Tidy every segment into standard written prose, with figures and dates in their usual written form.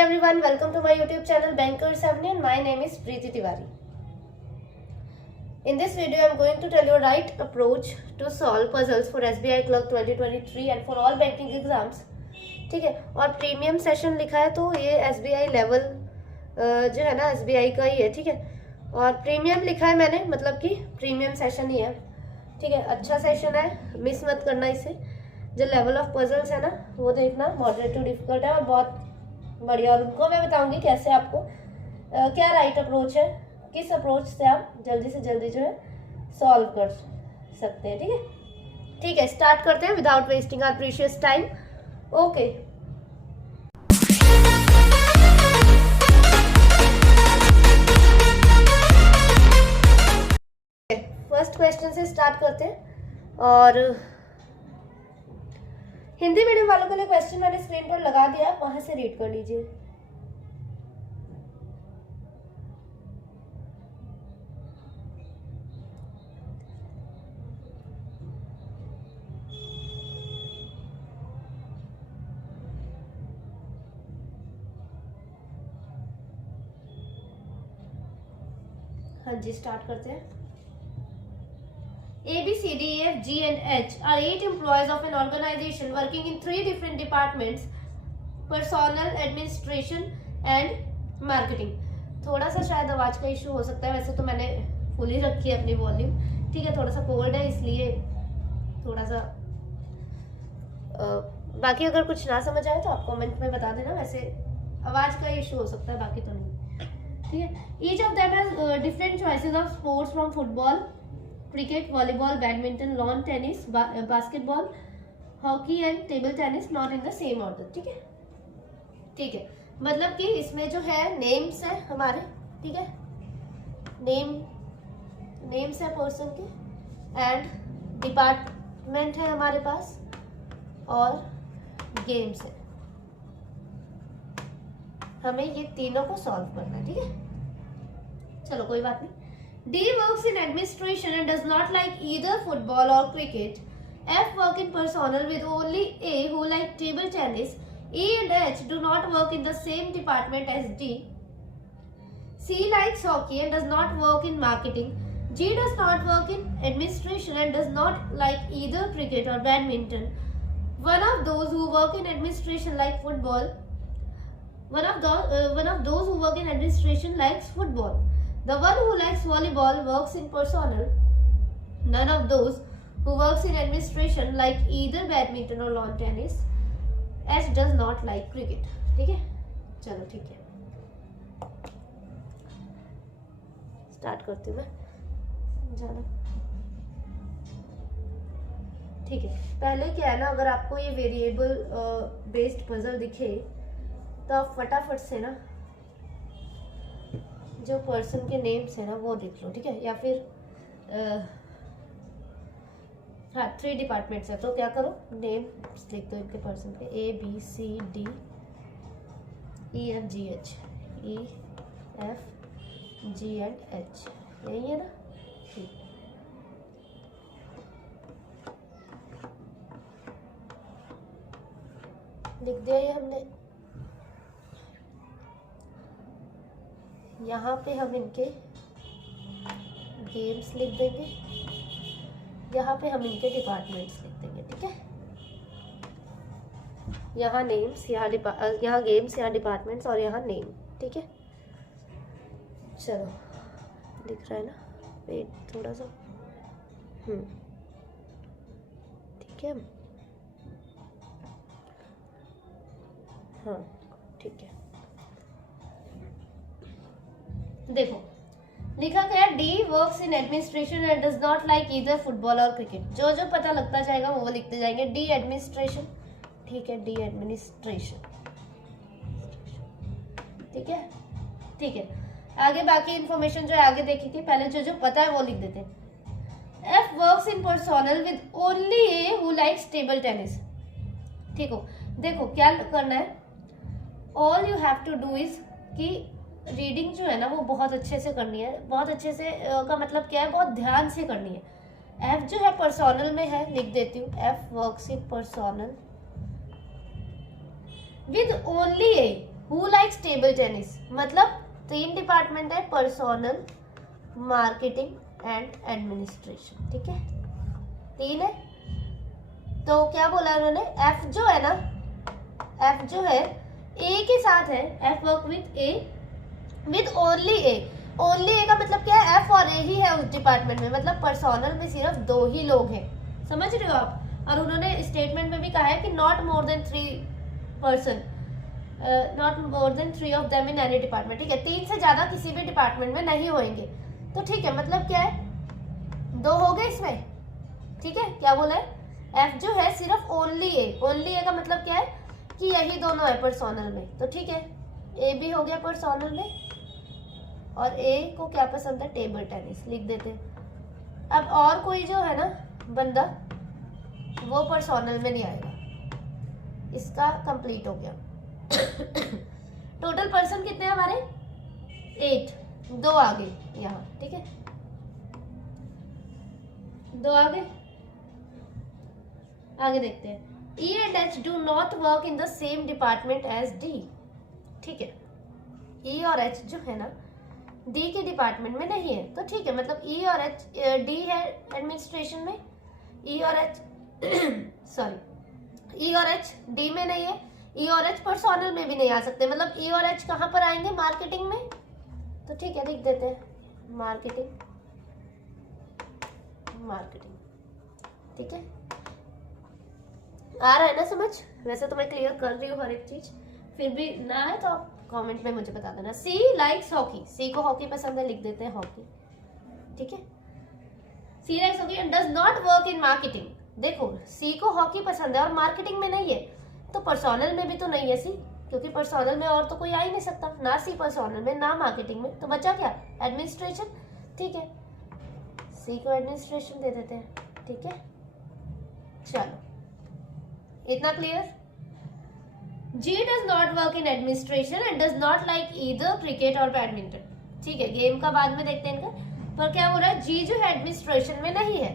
everyone, welcome to my YouTube channel Bankers Avenue and my name is Preeti Tiwari. In this video, I am going to tell you right approach to solve puzzles for SBI Clerk 2023 and for all banking exams. ठीक है, और premium session लिखा है तो ये SBI level जो है ना SBI का ही है, ठीक है। और प्रीमियम लिखा है मैंने, मतलब कि प्रीमियम सेशन ही है, ठीक है। अच्छा सेशन है, मिस मत करना इसे। जो लेवल ऑफ पजल्स है ना वो देखना, मॉडरेट टू डिफिकल्ट है और बहुत बढ़िया। और उनको मैं बताऊंगी कैसे आपको क्या राइट अप्रोच है, किस अप्रोच से आप जल्दी से जल्दी जो है सॉल्व कर सकते हैं, ठीक है। ठीक है, स्टार्ट करते हैं without wasting our precious time. Okay, first question से स्टार्ट करते हैं। और हिंदी मीडियम वालों के लिए क्वेश्चन मैंने स्क्रीन पर लगा दिया, वहां से रीड कर लीजिए। हाँ जी, स्टार्ट करते हैं। A, B, C, D, E, F, G and H are 8 employees of an organization working in 3 different departments: personnel, administration and marketing। थोड़ा सा शायद आवाज का इशू हो सकता है, वैसे तो मैंने फुल ही रखी है अपनी वॉल्यूम, ठीक है। थोड़ा सा कोल्ड है इसलिए थोड़ा सा बाकी अगर कुछ ना समझ आए तो आप कमेंट में बता देना, वैसे आवाज का इशू हो सकता है, बाकी तो नहीं, ठीक है। Each of them has different choices of sports from football, cricket, volleyball, badminton, lawn tennis, basketball, hockey and table tennis, not in the same order, ठीक है। ठीक है, मतलब कि इसमें जो है नेम्स है हमारे, ठीक है, नेम्स है पर्सन के, एंड डिपार्टमेंट है हमारे पास, और गेम्स है। हमें ये तीनों को सॉल्व करना है, ठीक है। चलो कोई बात नहीं। D works in administration and does not like either football or cricket. F work in personnel with only A who like table tennis. E and H do not work in the same department as D. C likes hockey and does not work in marketing. G does not work in administration and does not like either cricket or badminton. One of those who work in administration like football. One of those who work in administration likes football. The one who likes volleyball works in personnel. None of those who works in administration like either badminton or lawn tennis. H does not like cricket. ठीक है, चलो ठीक है, start करती हूँ मैं जाना। ठीक है, पहले क्या है ना, अगर आपको ये वेरिएबल बेस्ड पजल दिखे तो आप फटाफट से ना जो पर्सन के नेम्स है ना वो लिख लो, ठीक है। या फिर हाँ 3 डिपार्टमेंट्स है तो क्या करो, नेम्स लिख दो इनके पर्सन के, A, B, C, D, E, F, G, H, E, F, G and H, यही है ना, ठीक। लिख दिया ये हमने। यहाँ पे हम इनके गेम्स लिख देंगे, यहाँ पे हम इनके डिपार्टमेंट्स लिख देंगे, ठीक है। यहाँ नेम्स, यहाँ गेम्स, यहाँ डिपार्टमेंट्स और यहाँ नेम, ठीक है। चलो दिख रहा है ना, वेट थोड़ा सा, ठीक है, हाँ ठीक है। देखो लिखा गया D works in administration and does not like either football और क्रिकेट। जो जो पता लगता जाएगा वो लिखते जाएंगे। D एडमिनिस्ट्रेशन, ठीक है, D एडमिनिस्ट्रेशन, ठीक है, ठीक है। आगे बाकी इंफॉर्मेशन जो है आगे देखेंगे, पहले जो जो पता है वो लिख देते हैं। F works in personal with only A who likes table tennis. ठीक हो, देखो क्या करना है, all you have to do is कि रीडिंग जो है ना वो बहुत अच्छे से करनी है। बहुत अच्छे से का मतलब क्या है, बहुत ध्यान से करनी है। एफ जो है पर्सोनल में है, लिख देती हूँ, F works in personnel with only A. Who likes table tennis, मतलब 3 डिपार्टमेंट है, पर्सोनल, मार्केटिंग एंड एडमिनिस्ट्रेशन, ठीक है 3 है। तो क्या बोला उन्होंने, एफ जो है ना, एफ जो है ए के साथ है, F work with A with only A. Only A का मतलब क्या है, एफ और ए ही है उस डिपार्टमेंट में, मतलब पर्सोनल में सिर्फ 2 ही लोग हैं, समझ रहे हो आप। और उन्होंने स्टेटमेंट में भी कहा है कि not more than 3 person, not more than 3 of them in any department, ठीक है 3 से ज्यादा किसी भी डिपार्टमेंट में नहीं होंगे। तो ठीक है, मतलब क्या है, 2 हो गए इसमें, ठीक है। क्या बोला है, एफ जो है सिर्फ ओनली ए, ओनली ए का मतलब क्या है कि यही दोनों है पर्सोनल में, तो ठीक है ए भी हो गया पर्सोनल में, और ए को क्या पसंद है, टेबल टेनिस, लिख देते। अब और कोई जो है ना बंदा, वो पर्सोनल में नहीं आएगा, इसका कंप्लीट हो गया। टोटल पर्सन कितने हैं हमारे, 8, 2 आगे यहाँ, ठीक है 2 आगे। आगे देखते हैं, E and H do not work in the same department as D, ठीक है E और H जो है ना D के डिपार्टमेंट में नहीं है, तो ठीक है, मतलब E और H, D है एडमिनिस्ट्रेशन में, E और H सॉरी E और H D में नहीं है, E और H पर्सोनल में भी नहीं आ सकते, मतलब E और H कहाँ पर आएंगे, मार्केटिंग में, तो ठीक है लिख देते हैं मार्केटिंग, मार्केटिंग, ठीक है आ रहा है ना समझ। वैसे तो मैं क्लियर कर रही हूँ हर एक चीज, फिर भी ना है तो आप कमेंट में मुझे बता देना। सी लाइक्स हॉकी, सी को हॉकी पसंद है, लिख देते हैं हॉकी, ठीक है C likes hockey and does not work in marketing. देखो सी को हॉकी पसंद है और मार्केटिंग में नहीं है, तो पर्सोनल में भी तो नहीं है सी, क्योंकि पर्सोनल में और तो कोई आ ही नहीं सकता, ना सी पर्सोनल में ना मार्केटिंग में, तो बचा क्या, एडमिनिस्ट्रेशन, ठीक है सी को एडमिनिस्ट्रेशन दे देते हैं, ठीक है चलो इतना clear. G does not work in administration and does not like either cricket or badminton, ठीक है गेम का बाद में देखते हैं इनका, पर क्या बोल रहा है, G जो है एडमिनिस्ट्रेशन में नहीं है,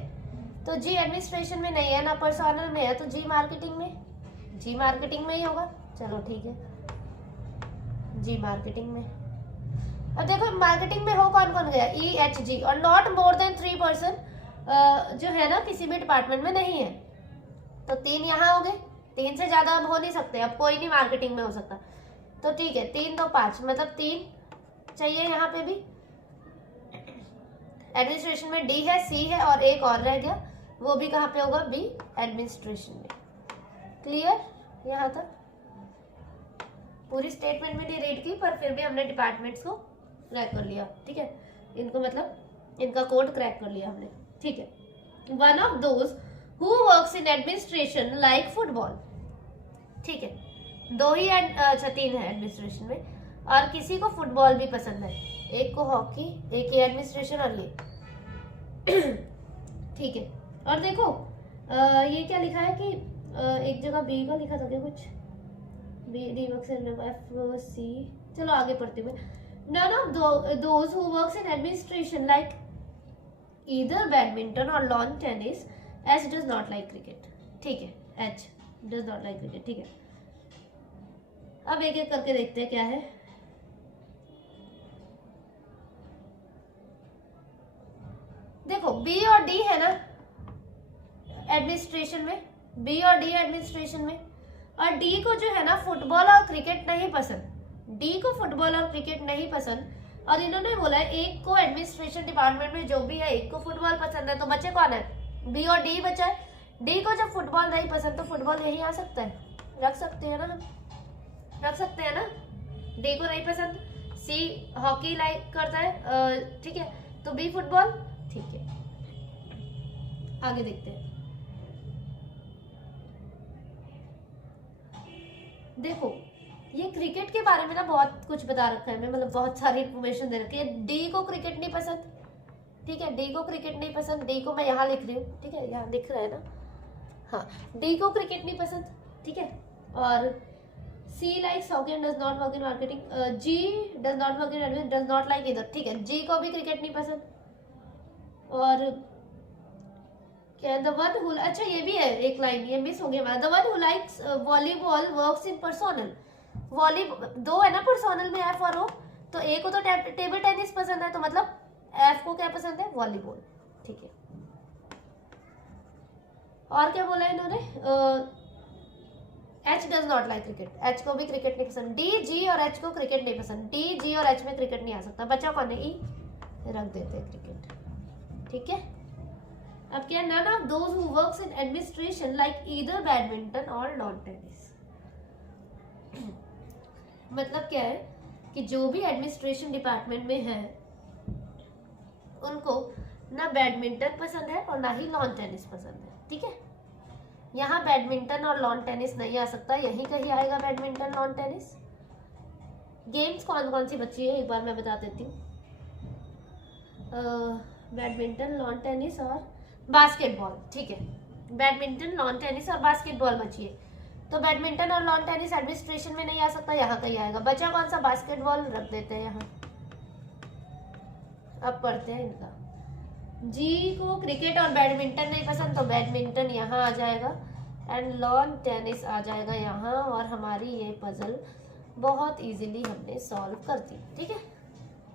तो G एडमिनिस्ट्रेशन में नहीं है ना पर्सोनल में है, तो G मार्केटिंग में, G मार्केटिंग में ही होगा, चलो ठीक है G मार्केटिंग में। अब देखो मार्केटिंग में हो कौन कौन गया, E H G, और नॉट मोर देन 3 पर्सन जो है ना किसी भी डिपार्टमेंट में नहीं है, तो 3 यहाँ हो गए, 3 से ज्यादा अब हो नहीं सकते, अब कोई नहीं मार्केटिंग में हो सकता, तो ठीक है 3 2 5, मतलब 3 चाहिए यहाँ पे भी। एडमिनिस्ट्रेशन में डी है, सी है और एक और रह गया, वो भी कहाँ पे होगा, बी एडमिनिस्ट्रेशन में। क्लियर यहाँ तक, पूरी स्टेटमेंट में नहीं रीड की, पर फिर भी हमने डिपार्टमेंट्स को क्रैक कर लिया, ठीक है इनको मतलब इनका कोड क्रैक कर लिया हमने, ठीक है। One of those who works in administration like football, ठीक है 2 ही अच्छा 3 है एडमिनिस्ट्रेशन में, और किसी को फुटबॉल भी पसंद है, एक को हॉकी, एक ही एडमिनिस्ट्रेशन और ये ठीक है। और देखो ये क्या लिखा है कि एक जगह बी का लिखा था क्या कुछ, B D works in F C, चलो आगे पढ़ते हुए, none of those who works in administration like either badminton or lawn tennis, H does not like cricket, ठीक है H does not like cricket, ठीक है। अब एक एक करके देखते हैं क्या है। देखो B और D है ना एडमिनिस्ट्रेशन में, B और D एडमिनिस्ट्रेशन में, और D को जो है ना फुटबॉल और क्रिकेट नहीं पसंद, D को फुटबॉल और क्रिकेट नहीं पसंद, और इन्होंने बोला है एक को एडमिनिस्ट्रेशन डिपार्टमेंट में जो भी है एक को फुटबॉल पसंद है, तो बचे कौन है, B और D बचा है। D को जब फुटबॉल नहीं पसंद तो फुटबॉल यही आ सकता है, रख सकते हैं ना हम, रख सकते हैं ना, D को नहीं पसंद, C हॉकी लाइक करता है, ठीक है तो B फुटबॉल, ठीक है आगे देखते हैं। देखो ये क्रिकेट के बारे में ना बहुत कुछ बता रखा है, मैं मतलब बहुत सारी इन्फॉर्मेशन दे रखी है। डी को क्रिकेट नहीं पसंद, ठीक है डी को क्रिकेट नहीं पसंद, डी को मैं यहाँ लिख रही हूँ, ठीक है यहाँ दिख रहा है ना, हाँ डी को क्रिकेट नहीं पसंद, ठीक है। और C likes hockey and does not work in marketing, G does not work in admin, does not like इधर, ठीक है जी को भी क्रिकेट नहीं पसंद। और क्या द वन हु, अच्छा ये भी है एक लाइन ये मिस हो गया हमारा, the one who likes volleyball works in personal, volley दो है ना पर्सोनल में, एफ और ओ, तो ए को तो टेबल टेनिस पसंद है, तो मतलब एफ को क्या पसंद है, वॉलीबॉल। ठीक है, और क्या बोला इन्होंने, H does not like cricket, H को भी क्रिकेट नहीं पसंद। डी, जी और एच को क्रिकेट नहीं पसंद, डी, जी और एच में क्रिकेट नहीं आ सकता। बचा कौन है, ई, रख देते हैं क्रिकेट। ठीक है, अब क्या, none of those who works in administration like either badminton और लॉन टेनिस। मतलब क्या है कि जो भी एडमिनिस्ट्रेशन डिपार्टमेंट में है उनको ना बैडमिंटन पसंद है और ना ही लॉन टेनिस पसंद है। ठीक है, यहाँ बैडमिंटन और लॉन टेनिस नहीं आ सकता, यहीं कहीं आएगा बैडमिंटन लॉन टेनिस। गेम्स कौन कौन सी बची है एक बार मैं बता देती हूँ, बैडमिंटन, लॉन टेनिस और बास्केटबॉल। ठीक है, बैडमिंटन, लॉन टेनिस और बास्केटबॉल बची है। तो बैडमिंटन और लॉन टेनिस एडमिनिस्ट्रेशन में नहीं आ सकता, यहाँ कहीं आएगा। बचा कौन सा, बास्केटबॉल, रख देते हैं यहाँ। अब पढ़ते हैं इनका। जी को क्रिकेट और बैडमिंटन नहीं पसंद, तो बैडमिंटन यहाँ आ जाएगा एंड लॉन टेनिस आ जाएगा यहाँ, और हमारी ये पजल बहुत इजीली हमने सॉल्व कर दी। ठीक है,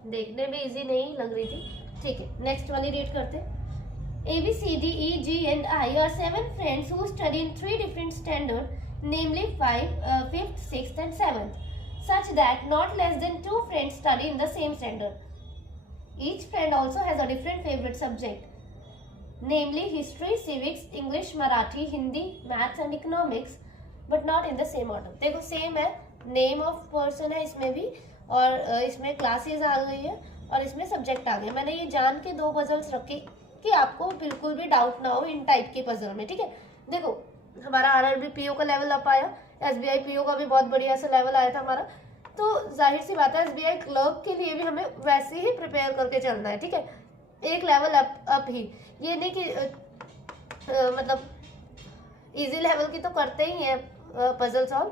देखने में इजी नहीं लग रही थी। ठीक है, नेक्स्ट वाली रीड करते हैं। A, B, C, D, E, G and I are 7 friends who study in 3 different standards, namely 5th, 6th and 7th, such that not less than 2 friends study in the same standard. Each friend also has a different favorite subject, namely history, civics, English, Marathi, Hindi, maths and economics, but not in the same order. देखो same है, name of person है इसमें भी, और इसमें classes आ गई है और इसमें सब्जेक्ट आ गए। मैंने ये जान के 2 पजल्स रखी कि आपको बिल्कुल भी डाउट ना हो इन टाइप की पजल में। ठीक है, देखो हमारा आरआरबी पीओ का लेवल अप आया, एसबीआई पीओ का भी बहुत बढ़िया सा लेवल आया था हमारा, तो जाहिर सी बात है एसबीआई क्लर्क के लिए भी हमें वैसे ही प्रिपेयर करके चलना है। ठीक है, एक लेवल अप ही, ये नहीं कि मतलब इजी लेवल की तो करते ही है पजल सॉल्व,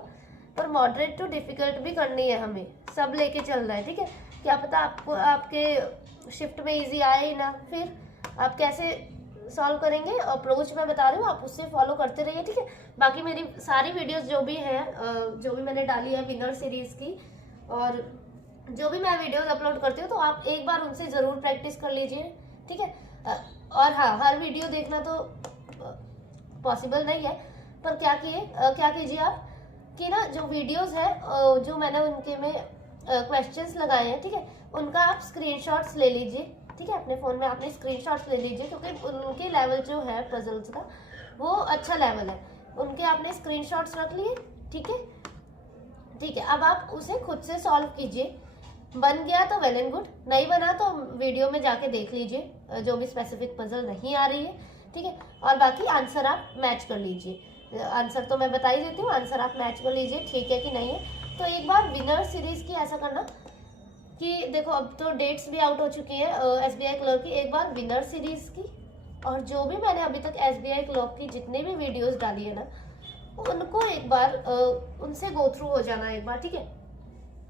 पर मॉडरेट टू डिफिकल्ट भी करनी है, हमें सब लेके चलना है। ठीक है, क्या पता आपको आपके शिफ्ट में इजी आए ही ना, फिर आप कैसे सॉल्व करेंगे, अप्रोच मैं बता रही हूँ, आप उससे फॉलो करते रहिए। ठीक है, बाकी मेरी सारी वीडियोस जो भी हैं, जो भी मैंने डाली है विनर सीरीज की, और जो भी मैं वीडियोस अपलोड करती हूँ, तो आप एक बार उनसे ज़रूर प्रैक्टिस कर लीजिए। ठीक है, और हाँ, हर वीडियो देखना तो पॉसिबल नहीं है, पर क्या कीजिए आप कि ना जो वीडियोस है, जो मैंने उनके में क्वेश्चंस लगाए हैं, ठीक है, उनका आप स्क्रीनशॉट्स ले लीजिए। ठीक है, अपने फ़ोन में आपने स्क्रीनशॉट्स ले लीजिए, क्योंकि उनके लेवल जो है पजल्स का वो अच्छा लेवल है, उनके आपने स्क्रीनशॉट्स रख लिए। ठीक है, ठीक है, अब आप उसे खुद से सॉल्व कीजिए। बन गया तो वेल एंड गुड, नहीं बना तो वीडियो में जाके देख लीजिए, जो भी स्पेसिफिक पजल नहीं आ रही है। ठीक है, और बाकी आंसर आप मैच कर लीजिए। आंसर तो मैं बता ही देती हूँ, आंसर आप मैच कर लीजिए, ठीक है कि नहीं है। तो एक बार विनर सीरीज की ऐसा करना कि देखो अब तो डेट्स भी आउट हो चुकी है एसबीआई क्लर्क की, एक बार विनर सीरीज की, और जो भी मैंने अभी तक एसबीआई क्लर्क की जितने भी वीडियोस डाली है ना, उनको एक बार उनसे गो थ्रू हो जाना एक बार। ठीक है,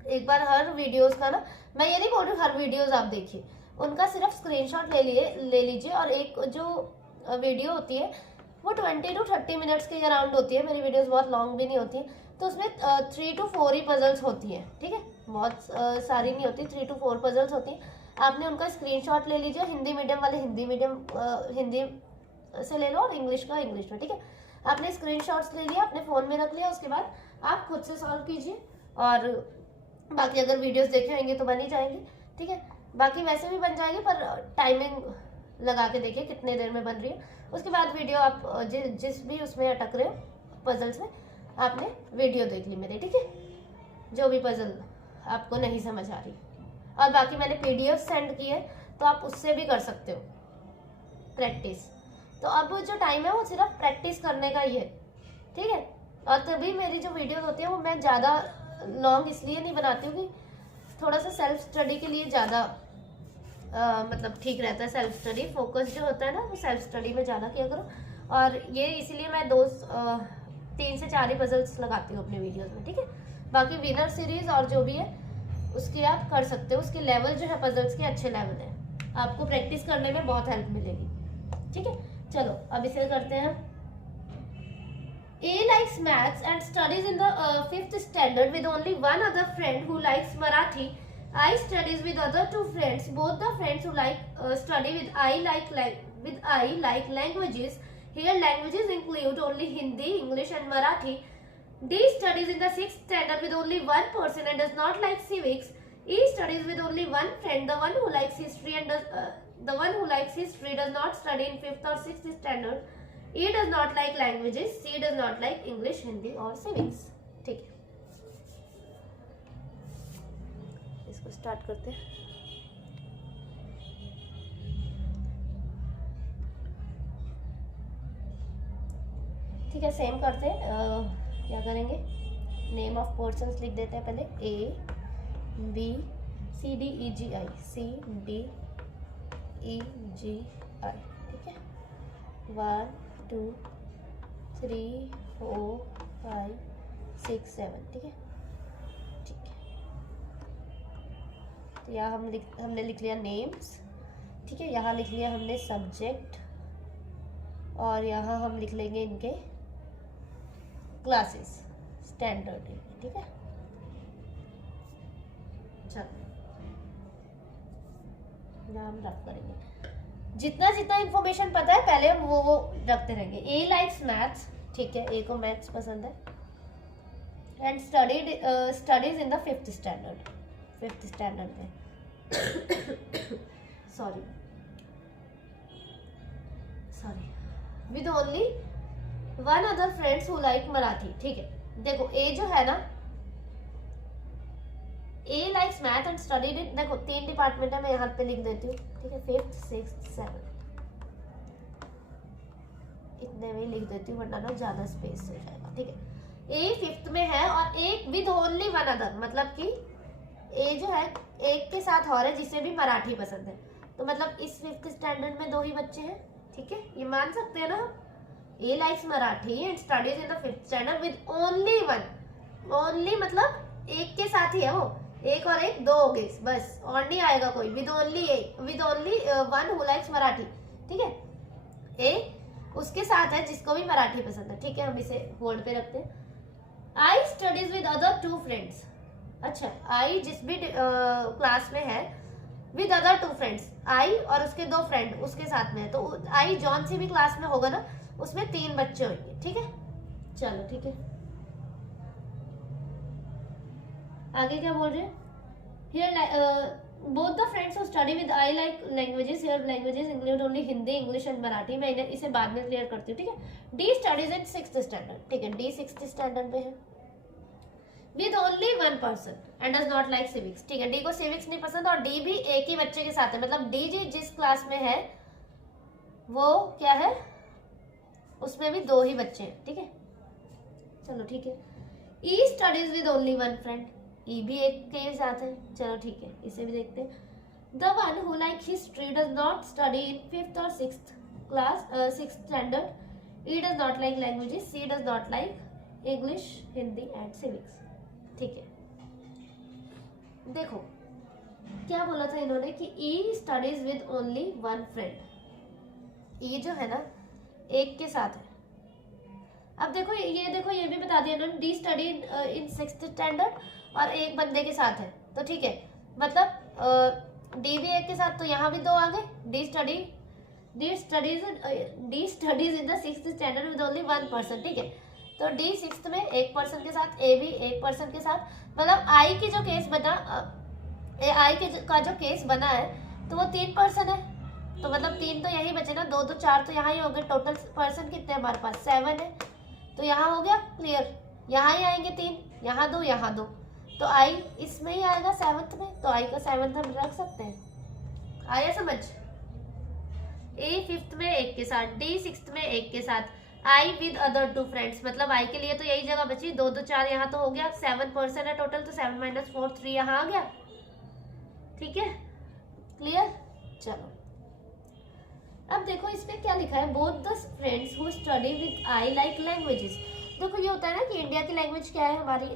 एक बार हर वीडियोस का ना, मैं ये नहीं बोल रही हर वीडियोस आप देखिए, उनका सिर्फ स्क्रीनशॉट ले लीजिए। और एक जो वीडियो होती है वो 20 to 30 मिनट्स के अराउंड होती है, मेरी वीडियोस बहुत लॉन्ग भी नहीं होती, तो उसमें 3 to 4 ही पजल्स होती हैं। ठीक है, बहुत सारी नहीं होती, 3 to 4 पजल्स होती हैं। आपने उनका स्क्रीनशॉट ले लीजिए, हिंदी मीडियम वाले हिंदी से ले लो, और इंग्लिश का इंग्लिश में। ठीक है, आपने स्क्रीनशॉट्स ले लिया, अपने फ़ोन में रख लिया, उसके बाद आप खुद से सॉल्व कीजिए, और बाकी अगर वीडियोस देखे होंगे तो बन ही जाएंगी। ठीक है, बाकी वैसे भी बन जाएगी, पर टाइमिंग लगा के देखिए कितने देर में बन रही है। उसके बाद वीडियो आप जिस भी उसमें अटक रहे हो पजल्स में, आपने वीडियो देख ली मेरे। ठीक है, जो भी पजल आपको नहीं समझ आ रही, और बाकी मैंने पीडीएफ सेंड की है, तो आप उससे भी कर सकते हो प्रैक्टिस। तो अब जो टाइम है वो सिर्फ प्रैक्टिस करने का ही है। ठीक है, और तभी मेरी जो वीडियोस होती है वो मैं ज़्यादा लॉन्ग इसलिए नहीं बनाती हूँ कि थोड़ा सा सेल्फ स्टडी के लिए ज़्यादा मतलब ठीक रहता है। सेल्फ स्टडी फोकस जो होता है ना, वो सेल्फ स्टडी में ज़्यादा किया करो, और ये इसीलिए मैं 3 से 4 ही पजल्स लगाती हूँ अपने वीडियोस में। ठीक है, बाकी विनर सीरीज और जो भी है उसकी आप कर सकते हो, उसके लेवल जो है पजल्स के अच्छे लेवल है, आपको प्रैक्टिस करने में बहुत हेल्प मिलेगी। ठीक है, चलो अब इसे करते हैं। A likes maths and studies in the 5th standard with only one other friend who likes Marathi. I studies with other two friends. Both the friends who study with I like languages. Here languages include only Hindi, English and Marathi. D studies in the 6th standard with only one person and does not like civics. E studies with only one friend, the one who likes history does not study in 5th or 6th standard. E does not like languages. C does not like English, Hindi और civics. ठीक है, इसको start करते हैं. ठीक है, same करते हैं. क्या करेंगे, नेम ऑफ पर्सन्स लिख देते हैं पहले. A B C D E G I, C D E G I. ठीक है, 1 2 3 4 5 6 7. ठीक है, ठीक है. तो यहाँ हमने लिख लिया नेम्स. ठीक है, यहाँ लिख लिया हमने सब्जेक्ट और यहाँ हम लिख लेंगे इनके क्लासेस स्टैंडर्ड. ठीक है, चलो यहाँ हम रख करेंगे. जितना जितना इन्फॉर्मेशन पता है पहले हम वो रखते रहेंगे. A likes maths. ठीक है, ए को मैथ्स पसंद है. And studies in the 5th standard में sorry with only one other friends who like Marathi. ठीक है, देखो ए जो है ना, A likes math and studied in, देखो 3 डिपार्टमेंट है, मैं यहाँ पे लिख देती हूँ. ठीक है, 5th 6th 7th इतने में ही लिख देती हूँ वरना ना ज्यादा स्पेस हो जाएगा. ठीक है, ए 5th में है और एक विद ओनली वन अदर, मतलब कि ए जो है एक के साथ और है जिसे भी मराठी पसंद है. तो मतलब इस 5th स्टैंडर्ड में 2 ही बच्चे हैं. ठीक है, ये मान सकते हैं ना हम. A likes Marathi and studies in the 5th standard with only one. Only मतलब एक के साथ ही है वो, एक और एक 2 हो गए बस, और नहीं आएगा कोई. With only one who likes Marathi. ठीक है, ए उसके साथ है जिसको भी मराठी पसंद है. ठीक है, हम इसे होल्ड पे रखते हैं. आई स्टडीज विद अदर 2 फ्रेंड्स. अच्छा, आई जिस भी क्लास में है विद अदर 2 फ्रेंड्स, आई और उसके 2 फ्रेंड उसके साथ में है. तो आई जॉन सी भी क्लास में होगा ना, उसमें 3 बच्चे होंगे. ठीक है, चलो ठीक है, आगे क्या बोल रहे हैं. Here both the friends who study with I like languages. Here languages include only Hindi, English and Marathi. मैं इसे बाद में क्लियर करती हूँ. ठीक है, D studies in 6th standard. ठीक है, D 6th standard में है with only one person and does not like civics. ठीक है, D को civics नहीं पसंद और D भी एक ही बच्चे के साथ है. मतलब D जिस क्लास में है वो क्या है, उसमें भी 2 ही बच्चे हैं. ठीक है, चलो ठीक है. E studies with only one friend. ई भी एक के साथ है. चलो ठीक है, इसे भी देखते हैं. The one who like history does not study in 5th और 6th standard. E does not like languages. C does not like English, Hindi and civics. ठीक है, देखो क्या बोला था इन्होंने कि E studies with only one friend. E जो है ना एक के साथ है. अब देखो ये भी बता दिया इन्होंने. D study in 6th standard और एक बंदे के साथ है. तो ठीक है, मतलब डी भी एक के साथ, तो यहाँ भी 2 आ गए. D studies in the 6th standard with only one person. ठीक है, तो डी 6th में एक पर्सन के साथ, ए भी एक पर्सन के साथ. मतलब आई की जो केस बना, का जो केस बना है तो वो 3 पर्सन है. तो मतलब 3 तो यही बचे ना, 2 तो 4 तो यहाँ ही हो गए. टोटल पर्सन कितने हमारे पास 7 है. तो यहाँ हो गया क्लियर. यहाँ ही आएंगे 3, यहाँ 2, यहाँ 2. तो आई इसमें ही आएगा 7th में. तो आई का 7th हम रख सकते हैं. आया समझ. ए 5th में एक के साथ, डी 6th में एक के साथ, आई विद अदर 2 फ्रेंड्स. मतलब आई के लिए तो यही जगह बची. 2 2 4 यहाँ तो हो गया. 7 पर्सन है टोटल, तो 7 - 4 3 यहाँ आ गया. ठीक है, क्लियर. चलो अब देखो इसमें क्या लिखा है. Both the friends who study with I like languages. देखो ये होता है ना कि इंडिया की लैंग्वेज क्या है, हमारी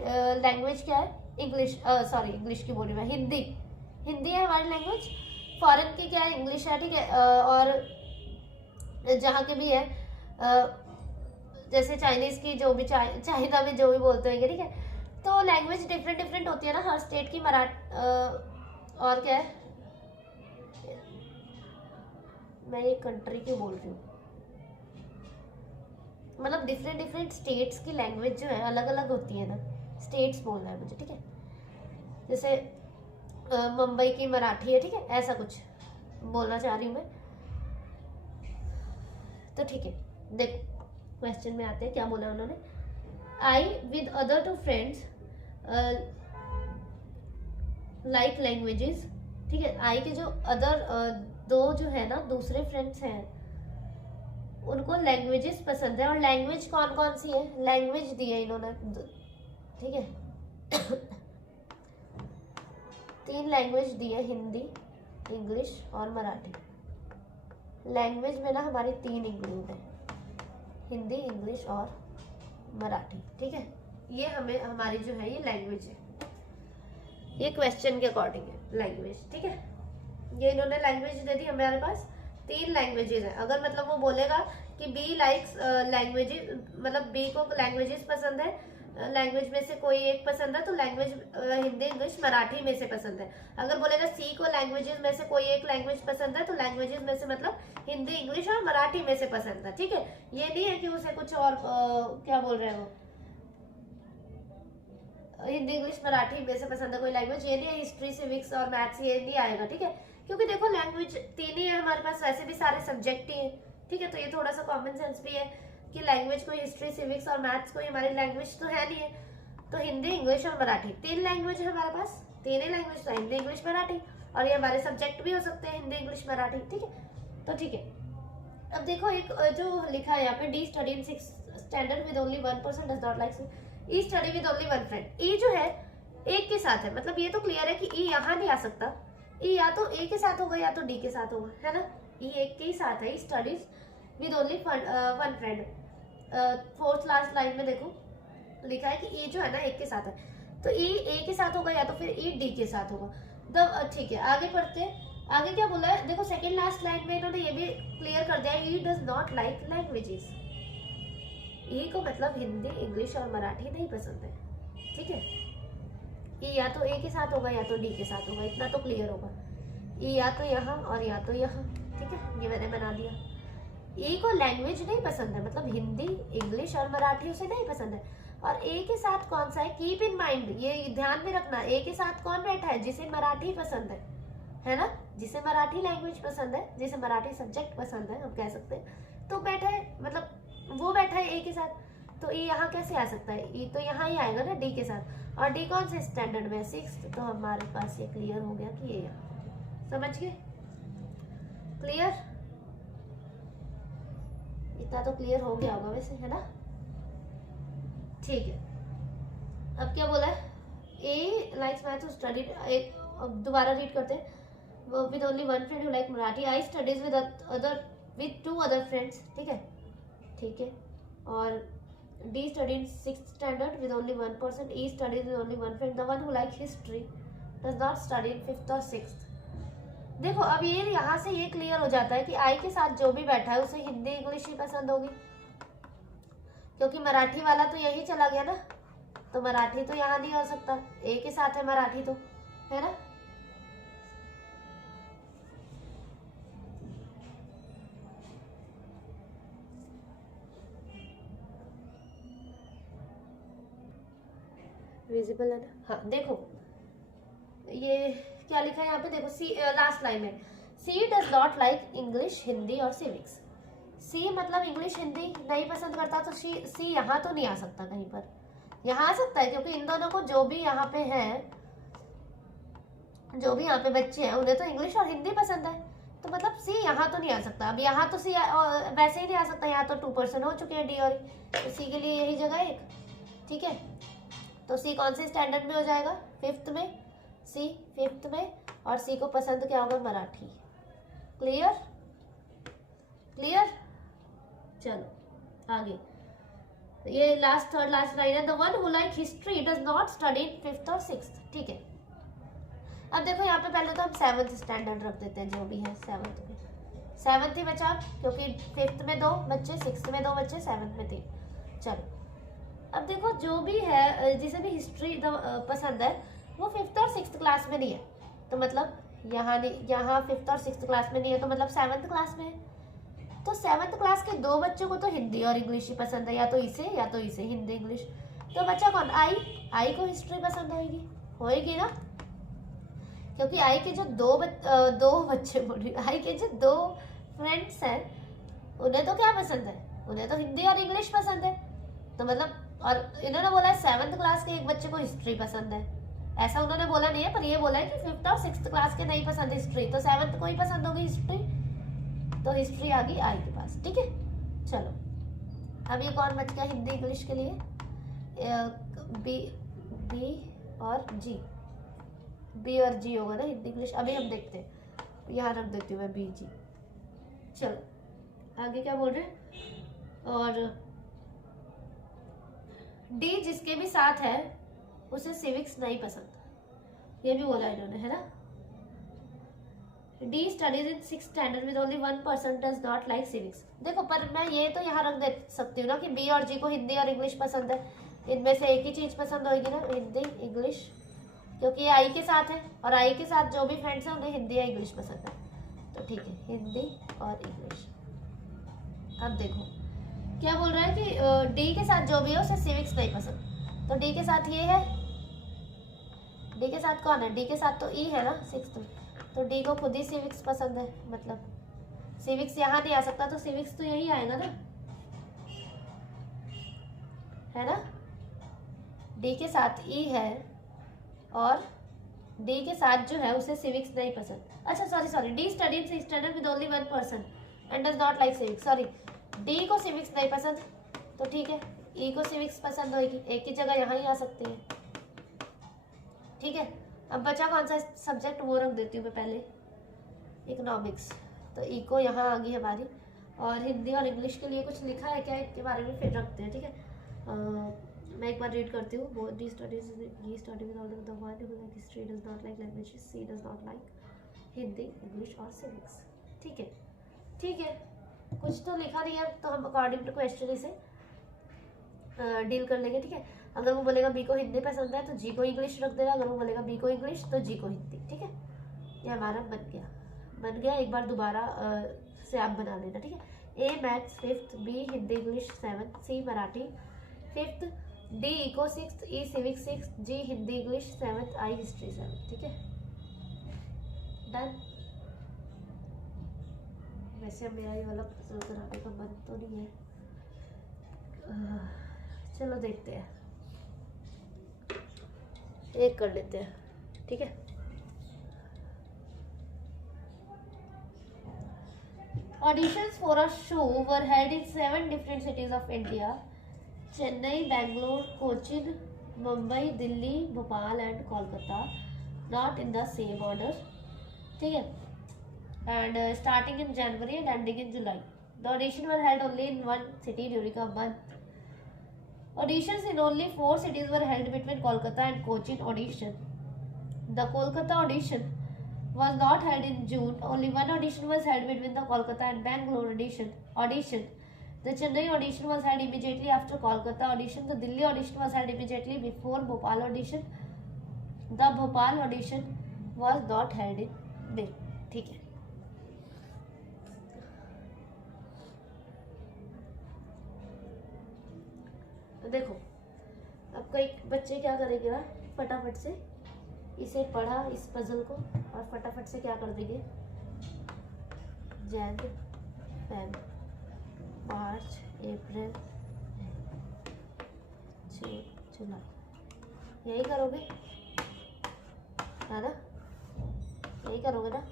लैंग्वेज क्या है, इंग्लिश. सॉरी, इंग्लिश की बोली मैं, हिंदी है हमारी लैंग्वेज. फॉरेन की क्या है, इंग्लिश है. ठीक है, और जहाँ के भी है जैसे चाइनीज की जो भी चाइना में जो भी बोलते हैं, ठीक है। तो लैंग्वेज डिफरेंट डिफरेंट होती है ना हर स्टेट की। और क्या है, मैं ये कंट्री की बोल रही हूँ, मतलब डिफरेंट डिफरेंट स्टेट्स की लैंग्वेज जो है अलग अलग होती है ना, स्टेट्स बोलना है मुझे, ठीक है। जैसे मुंबई की मराठी है, ठीक है, ऐसा कुछ बोलना चाह रही हूँ मैं। तो ठीक है, देखो क्वेश्चन में आते हैं, क्या बोला उन्होंने। I with other two friends like languages, ठीक है। आई के जो अदर दो जो है ना दूसरे फ्रेंड्स हैं, उनको लैंग्वेजेस पसंद है। और लैंग्वेज कौन कौन सी है, लैंग्वेज दी है इन्होंने, ठीक है। 3 लैंग्वेज दी है, हिंदी, इंग्लिश और मराठी। लैंग्वेज में ना हमारी 3 इंक्लूड है, हिंदी, इंग्लिश और मराठी, ठीक है। ये हमें हमारी जो है ये लैंग्वेज है, ये क्वेश्चन के अकॉर्डिंग है लैंग्वेज, ठीक है। ये इन्होंने लैंग्वेज दे दी, हमारे पास 3 लैंग्वेजेस है। अगर मतलब वो बोलेगा कि बी लाइक्स लैंग्वेजेस, मतलब बी को लैंग्वेजेस पसंद है, लैंग्वेज में से कोई एक पसंद है, तो लैंग्वेज हिंदी, इंग्लिश, मराठी में से पसंद है। अगर बोलेगा सी को लैंग्वेजेस में से कोई एक लैंग्वेज पसंद है, तो लैंग्वेजेस में से मतलब हिंदी, इंग्लिश और मराठी में से पसंद है, ठीक है। ये नहीं है कि उसे कुछ और क्या बोल रहे हैं वो, हिंदी, इंग्लिश, मराठी में से पसंद है कोई लैंग्वेज, ये नहीं है। हिस्ट्री, सिविक्स और मैथ्स ये नहीं आएगा, ठीक है। क्योंकि देखो लैंग्वेज 3 ही है हमारे पास, वैसे भी सारे सब्जेक्ट ही है, ठीक है। तो ये थोड़ा सा कॉमन सेंस भी है कि लैंग्वेज को हिस्ट्री, सिविक्स और मैथ्स को हमारी लैंग्वेज तो है नहीं है। तो हिंदी, इंग्लिश और मराठी 3 लैंग्वेज है हमारे पास, 3 ही लैंग्वेज है, हिंदी, इंग्लिश, मराठी। और ये हमारे सब्जेक्ट भी हो सकते हैं, हिंदी, इंग्लिश, मराठी, ठीक है। तो ठीक है, अब देखो एक जो लिखा है यहाँ पे, D study in 6th standard with only 1% does not like E study with only 1 friend. E जो है एक के साथ है, मतलब ये तो क्लियर है कि ई यहाँ नहीं आ सकता। ई या तो ए के साथ होगा या तो डी के साथ होगा, है ना। ई एक के ही साथ है, studies with only 1 friend. 4th last line में देखो लिखा है कि ई जो है ना एक के साथ है, तो ई ए के साथ होगा या तो फिर ई डी के साथ होगा। ठीक है, आगे पढ़ते हैं। आगे क्या बोला है देखो, सेकेंड लास्ट लाइन में इन्होंने ये भी क्लियर कर दिया, ई डज नॉट लाइक लैंग्वेजेस। ई को मतलब हिंदी, इंग्लिश और मराठी नहीं पसंद है, ठीक है। ई या तो ए के साथ होगा या तो डी के साथ होगा, इतना तो क्लियर होगा। ई या तो यहाँ और या तो यहाँ, ठीक है, ये मैंने बना दिया। ए को लैंग्वेज नहीं पसंद है, मतलब हिंदी, इंग्लिश और मराठी उसे नहीं पसंद है। और ए के साथ कौन सा है, कीप इन माइंड, ये ध्यान में रखना, ए के साथ कौन बैठा है, जिसे मराठी पसंद है ना, जिसे मराठी लैंग्वेज पसंद है, जिसे मराठी सब्जेक्ट पसंद है, हम कह सकते हैं, तो बैठा है, मतलब वो बैठा है ए के साथ। तो ई यहाँ कैसे आ सकता है, ई तो यहाँ ही आएगा ना डी के साथ। और डी कौन से स्टैंडर्ड में, 6th, तो हमारे पास ये क्लियर हो गया कि ये यहाँ, समझ गए, क्लियर, इतना तो क्लियर हो गया होगा वैसे, है ना। ठीक है, अब क्या बोला है, ए लाइक्स मैथ स्टडी, एक दोबारा रीड करते हैं। With only 1 friend who like Marathi, I studies with 2 other friends, ठीक है, ठीक है। और D study in 6th standard with only 1%, E studies with only 1 friend, the one who like history does not study in 5th और 6th। देखो अब ये यहाँ से ये क्लियर हो जाता है कि आई के साथ जो भी बैठा है उसे हिंदी, इंग्लिश ही पसंद होगी, क्योंकि मराठी वाला तो यही चला गया ना, तो मराठी तो यहाँ नहीं हो सकता, ए के साथ है मराठी, तो है ना। विजिबल है ना, हाँ देखो ये क्या लिखा है यहाँ पे, देखो सी लास्ट लाइन में, C does not like English, Hindi और सिविक्स। सी मतलब इंग्लिश, हिंदी नहीं पसंद करता, तो सी यहाँ तो नहीं आ सकता, कहीं पर यहाँ आ सकता है, क्योंकि इन दोनों को जो भी यहाँ पे है, जो भी यहाँ पे बच्चे हैं, उन्हें तो इंग्लिश और हिंदी पसंद है, तो मतलब सी यहाँ तो नहीं आ सकता। अब यहाँ तो सी वैसे ही नहीं आ सकता, यहाँ तो 2% हो चुके हैं डी और, तो सी के लिए यही जगह एक, ठीक है। तो सी कौन से स्टैंडर्ड में हो जाएगा, 5th में, सी 5th में, और सी को पसंद क्या होगा, मराठी। क्लियर, क्लियर, चलो आगे, ये लास्ट थर्ड लास्ट लाइन है, the one who like history does not study in 5th और 6th, ठीक है। अब देखो यहाँ पे पहले तो हम 7th स्टैंडर्ड रख देते हैं, जो भी है 7th में, 7th ही बचा, क्योंकि 5th में 2 बच्चे, 6th में 2 बच्चे, 7th में 3, चलो अब देखो, जो भी है जिसे भी हिस्ट्री पसंद है वो 5th और 6th क्लास में नहीं है, तो मतलब यहाँ नहीं, यहाँ 5th और 6th क्लास में नहीं है, तो मतलब 7th क्लास में है। तो 7th क्लास के 2 बच्चों को तो हिंदी और इंग्लिश ही पसंद है, या तो इसे हिंदी इंग्लिश। तो बच्चा कौन? आई को हिस्ट्री पसंद होएगी ना, क्योंकि आई के जो आई के जो 2 फ्रेंड्स हैं उन्हें तो क्या पसंद है? उन्हें तो हिंदी और इंग्लिश पसंद है। तो मतलब, और इन्होंने बोला है 7th क्लास के एक बच्चे को हिस्ट्री पसंद है, ऐसा उन्होंने बोला नहीं है, पर ये बोला है कि 5th और 6th क्लास के नहीं पसंद हिस्ट्री, तो 7th को ही पसंद होगी हिस्ट्री, तो हिस्ट्री आ गई आई के पास। ठीक है, चलो अब ये कौन बच गया हिंदी इंग्लिश के लिए? बी और जी होगा ना हिंदी इंग्लिश। अभी हम देखते हैं, यहाँ रख देती हूँ मैं बी जी। चलो आगे क्या बोल रहे हैं? और डी जिसके भी साथ है उसे सिविक्स नहीं पसंद, ये भी बोला इन्होंने, है ना। D studies in 6th standard with only 1% does not like civics. देखो, पर मैं ये तो यहाँ रख दे सकती हूँ ना कि बी और जी को हिंदी और इंग्लिश पसंद है, इनमें से एक ही चीज पसंद होगी ना, हिंदी इंग्लिश, क्योंकि ये आई के साथ है और आई के साथ जो भी फ्रेंड्स हैं उन्हें हिंदी या इंग्लिश पसंद है, तो ठीक है हिंदी और इंग्लिश। अब देखो क्या बोल रहा है कि डी के साथ जो भी है उसे सिविक्स नहीं पसंद, तो डी के साथ ये है, डी के साथ कौन है? डी के साथ तो ई है ना 6th में, तो डी को खुद ही सिविक्स पसंद है, मतलब सिविक्स यहाँ नहीं आ सकता, तो सिविक्स तो यही आएगा ना, है ना। डी के साथ ई है और डी के साथ जो है उसे सिविक्स नहीं पसंद। अच्छा sorry, D study in 6th standard with only 1% and does not like civics. Sorry, D को सिविक्स नहीं पसंद, तो ठीक है ई को सिविक्स पसंद होगी, एक ही जगह यहाँ ही आ सकती है। ठीक है, अब बचा कौन सा सब्जेक्ट, वो रख देती हूँ मैं पहले, इकोनॉमिक्स, तो ई को यहाँ आ गई हमारी। और हिंदी और इंग्लिश के लिए कुछ लिखा है क्या, इसके बारे में फिर रखते हैं। ठीक है, मैं एक बार रीड करती हूँ। Both D studies with all the one who like history does not like languages, C does not like Hindi English और सिविक्स। ठीक है, कुछ तो लिखा नहीं है, तो हम अकॉर्डिंग टू क्वेश्चन इसे डील कर लेंगे। ठीक है, अगर वो बोलेगा बी को हिंदी पसंद है तो जी को इंग्लिश रख देगा, अगर वो बोलेगा बी को इंग्लिश तो जी को हिंदी। ठीक है, ये हमारा बन गया। एक बार दोबारा से आप बना लेना। ठीक है, A maths 5th, B Hindi English 7th, C Marathi 5th, D eco 6th, E civics 6th, G Hindi English 7th, I history 7th। ठीक है, डन। वैसे मेरा ये वाला पजल कराने का मन तो नहीं है, चलो देखते हैं, एक कर लेते हैं। ठीक है, auditions for a show were held in 7 different cities of India: Chennai, Bangalore, Cochin, Mumbai, Delhi, Bhopal and Kolkata, not in the same order. ठीक है, and starting in January and ending in July. The audition were held only in one city during a month. Auditions in only 4 cities were held between Kolkata and Cochin audition. The Kolkata audition was not held in June. Only one audition was held between the Kolkata and Bangalore audition. The Chennai audition was held immediately after Kolkata audition. The Delhi audition was held immediately before Bhopal audition. The Bhopal audition was not held in May. ठीक है, देखो अब कई बच्चे क्या करेंगे ना, फटाफट से इसे पढ़ा, इस पजल को, और फटाफट से क्या कर देंगे, जैन, फेब, मार्च, अप्रैल, जुलाई, यही करोगे, है ना, यही करोगे ना।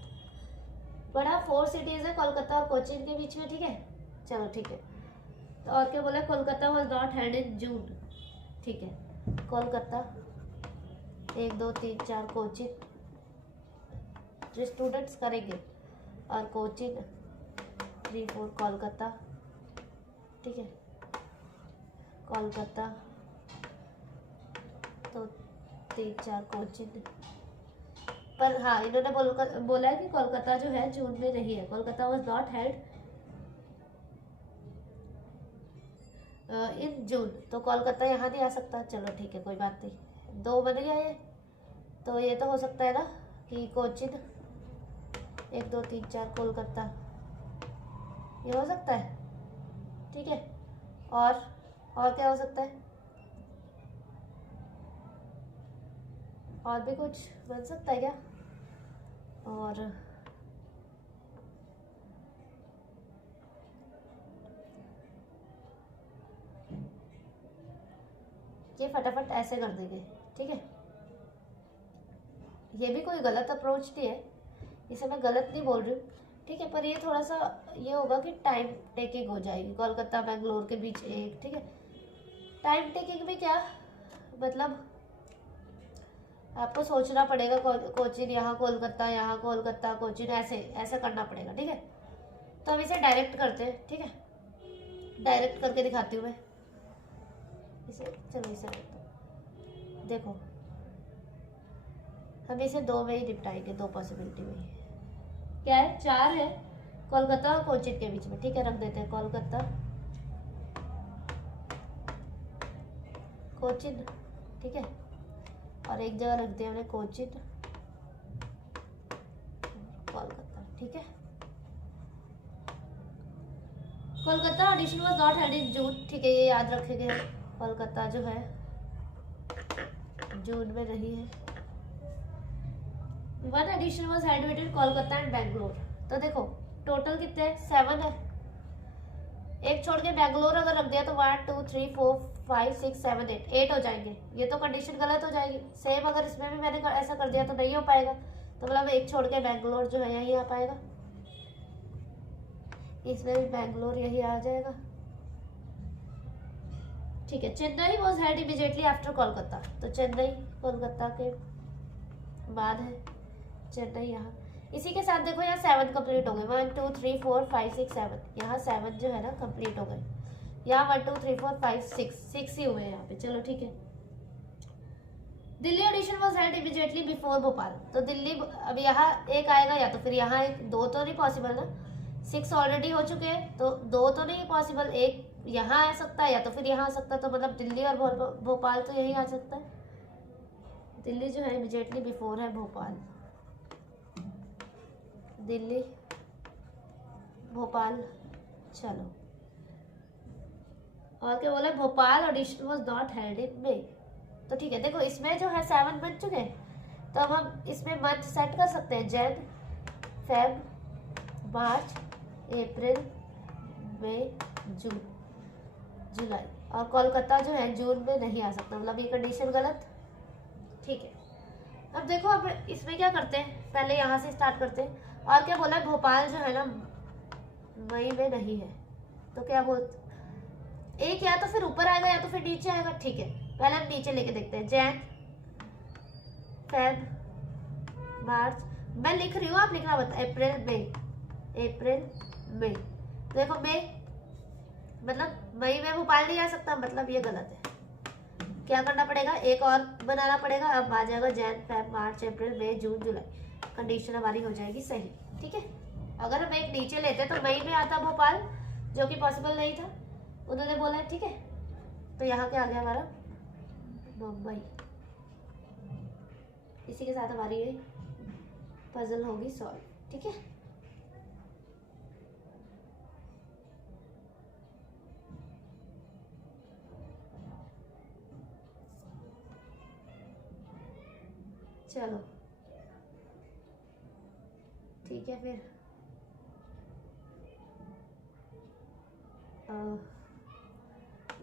बड़ा 4 सिटीज है कोलकाता और कोचीन के बीच में। ठीक है, चलो ठीक है, तो और क्या बोला, Kolkata was not held in June. ठीक है, कोलकाता 1 2 3 4 कोचिन जो स्टूडेंट्स करेंगे, और कोचिन 3 4 कोलकाता। ठीक है, कोलकाता तो 3 4 कोचिन। पर हाँ, इन्होंने बोला है कि कोलकाता जो है जून में नहीं है, Kolkata was not held in June, तो कोलकाता यहाँ नहीं आ सकता। चलो ठीक है, कोई बात नहीं, 2 बन गया ये। तो ये तो हो सकता है ना कि कोचिन, 1 2 3 4 कोलकाता, ये हो सकता है। ठीक है, और क्या हो सकता है? और भी कुछ बन सकता है क्या? और ये फटाफट ऐसे कर देंगे। ठीक है, ये भी कोई गलत अप्रोच नहीं है, इसे मैं गलत नहीं बोल रही हूँ। ठीक है, पर ये थोड़ा सा ये होगा कि टाइम टेकिंग हो जाएगी, कोलकाता बेंगलोर के बीच एक। ठीक है, टाइम टेकिंग में क्या मतलब, आपको सोचना पड़ेगा कोचिन यहाँ कोलकाता कोचिन, ऐसे ऐसे करना पड़ेगा। ठीक है, तो हम इसे डायरेक्ट करते हैं। ठीक है, डायरेक्ट करके दिखाती हूँ मैं इसे। चलो इसे देखो, हम इसे 2 में ही निपटाएंगे, 2 पॉसिबिलिटी में। क्या है, 4 है कोलकाता और कोचिन के बीच में। ठीक है, रख देते हैं कोलकाता कोचिन। ठीक है, और एक जगह रख दिया हमने कोचिन कोलकाता। ठीक है, Kolkata audition was not held in June. ठीक है, ये याद रखेंगे, कोलकाता जो है जून में नहीं है। 1 edition was held between Kolkata and Bangalore. तो देखो टोटल कितने हैं, 7 है। एक छोड़ के बेंगलोर अगर रख दिया तो 1 2 3 4 5 6 7 8 हो जाएंगे। ये तो कंडीशन गलत हो जाएगी। सेम अगर इसमें भी मैंने ऐसा कर दिया तो नहीं हो पाएगा, तो मतलब एक छोड़ के बेंगलोर जो है यही आ पाएगा, इसमें भी बेंगलोर यही आ जाएगा। ठीक है, Chennai was held immediately after Kolkata. तो चेन्नई कोलकाता के बाद है चेन्नई यहाँ। इसी के साथ देखो यहाँ 7 कंप्लीट हो गए, 1 2 3 4 5 6 7। यहाँ 7 जो है ना कंप्लीट हो गए। यहाँ 1 2 3 4 5 6 ही हुए यहाँ पे। चलो ठीक है, Delhi audition was held immediately before Bhopal. तो दिल्ली अब यहाँ एक आएगा, या तो फिर यहाँ एक, 2 तो नहीं पॉसिबल ना, 6 ऑलरेडी हो चुके हैं, तो 2 तो नहीं पॉसिबल, एक यहाँ आ सकता है या तो फिर यहाँ आ सकता है। तो मतलब दिल्ली और भोपाल तो यही आ सकता है। दिल्ली जो है इमीडिएटली बिफोर है भोपाल, दिल्ली भोपाल। चलो, और क्या बोला, Bhopal audition was not held in May. तो ठीक है, देखो इसमें जो है 7 बन चुके हैं, तो अब हम इसमें मंथ सेट कर सकते हैं, जैन फेब मार्च अप्रैल मई जून जुलाई। और कोलकाता जो है जून में नहीं आ सकता, मतलब ये कंडीशन गलत। ठीक है, अब देखो अब इसमें क्या करते हैं, पहले यहाँ से स्टार्ट करते हैं। और क्या बोला है, भोपाल जो है ना मई में नहीं है, तो क्या बोलते, एक या तो फिर ऊपर आएगा या तो फिर नीचे आएगा। ठीक है, पहले हम नीचे लेके देखते हैं, जैन फेब मार्च, मैं लिख रही हूँ आप लिखना मत, अप्रैल मई। देखो मई मतलब मई में भोपाल नहीं आ सकता, मतलब ये गलत है। क्या करना पड़ेगा, एक और बनाना पड़ेगा। अब आ जाएगा जैन फेब मार्च अप्रैल मई जून जुलाई, कंडीशन हमारी हो जाएगी सही। ठीक है, अगर हम एक नीचे लेते तो मई में आता भोपाल, जो कि पॉसिबल नहीं था, उन्होंने बोला है। ठीक है, तो यहाँ क्या आ गया हमारा मुंबई। इसी के साथ हमारी ये पजल होगी सॉल्व। ठीक है, चलो ठीक है, फिर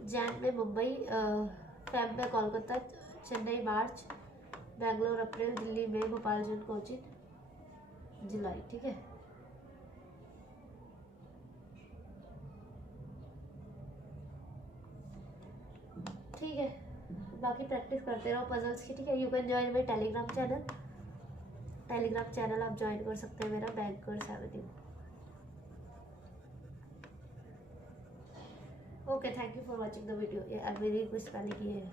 जैन में मुंबई, फेब में कोलकाता, चेन्नई मार्च, बेंगलोर अप्रैल, दिल्ली मई, भोपाल जून, कोचिन जुलाई। ठीक है, ठीक है, बाकी प्रैक्टिस करते रहो पजल्स की। ठीक है, you can join my Telegram channel आप ज्वाइन कर सकते हैं मेरा, bankers Avenue. Okay, thank you for watching the video. ये मेरी कुछ स्पेलिंग की है।